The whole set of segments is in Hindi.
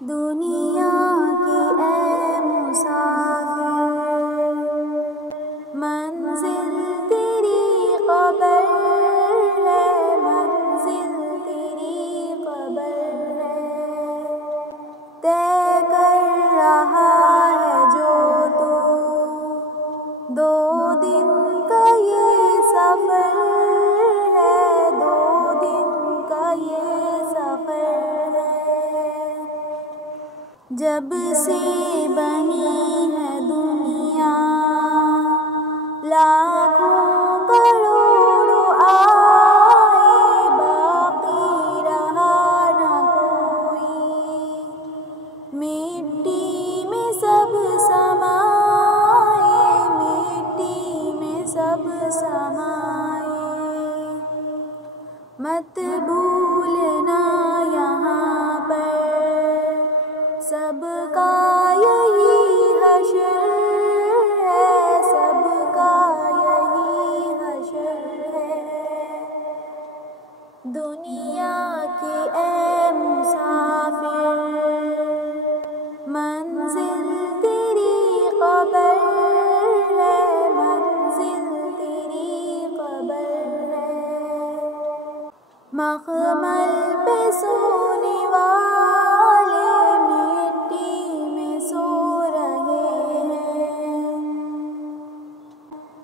दुनिया की ऐ मुसाफिर, मंजिल तेरी क़ब्र है, मंजिल तेरी क़ब्र है। तय कर रहा है जो तू 2 दिन का ये सफ़र है, 2 दिन का ये सफ़र है। जब से बनी है दुनिया, लाखों करोड़ों आए, बाकी रहा न कोई। मिट्टी में सब समाए, मिट्टी में सब समाए। मत भूलना यहाँ पर सबका यही हश्र है, सबका यही हश्र है। दुनिया के ऐ मुसाफिर, मंजिल तेरी क़ब्र है, मंजिल तेरी क़ब्र है। मखमल पे सोने वाले मिट्टी में सो रहे हैं।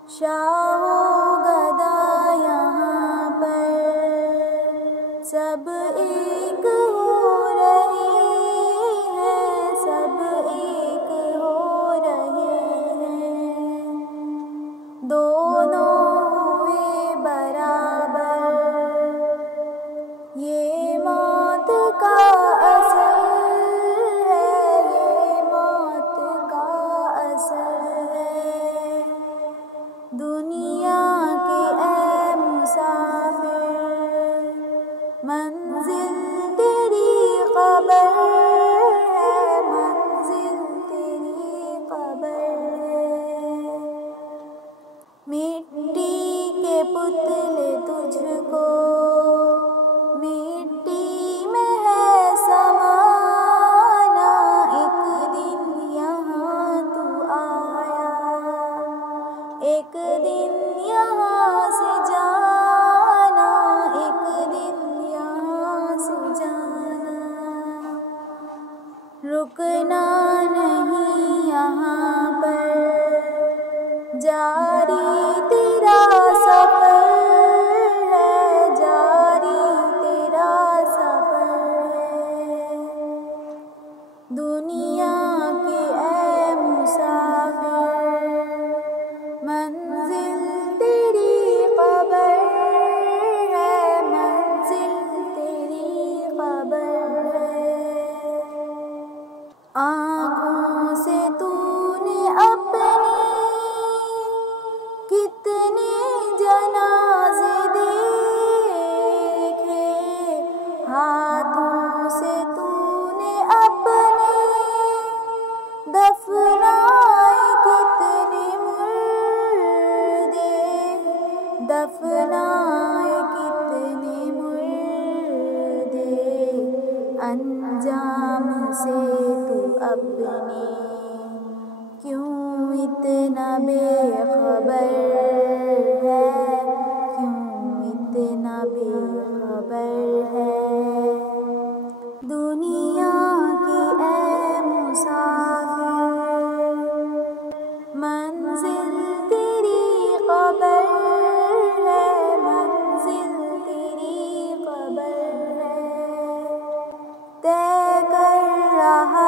शाहो गदा यहाँ पर सब एक हो रहे हैं, सब एक हो रहे हैं। दोनों हुए बराबर, ये मौत का असर है, ये मौत का असर है। दुनिया के ऐ मुसाफिर, मंजिल तेरी क़ब्र है, मंजिल तेरी क़ब्र है। मिट्टी के पुतले तुझको मिट्टी में है समाना, एक दिन यहाँ तू आया, एक दिन यहाँ से जाना, एक दिन यहाँ से जाना। रुकना नहीं यहाँ पर, जारी तेरा सफ़र है, जारी तेरा सफ़र है। दुनिया के ऐ मुसाफिर, मंजिल तेरी क़ब्र है, मंजिल तेरी क़ब्र है। आँखों से तूने अपनी कितने जनाज़े देखे, हाथों से तूने अपने दफनाए कितने मुर्दे, दफनाए कितने मुर्दे। अंजाम से तू अपने क्यों इतना बेखबर है, क्यों इतना बेखबर है। दुनिया के ऐ मुसाफिर, मंजिल तेरी क़ब्र है, मंजिल तेरी क़ब्र है। तय कर रहा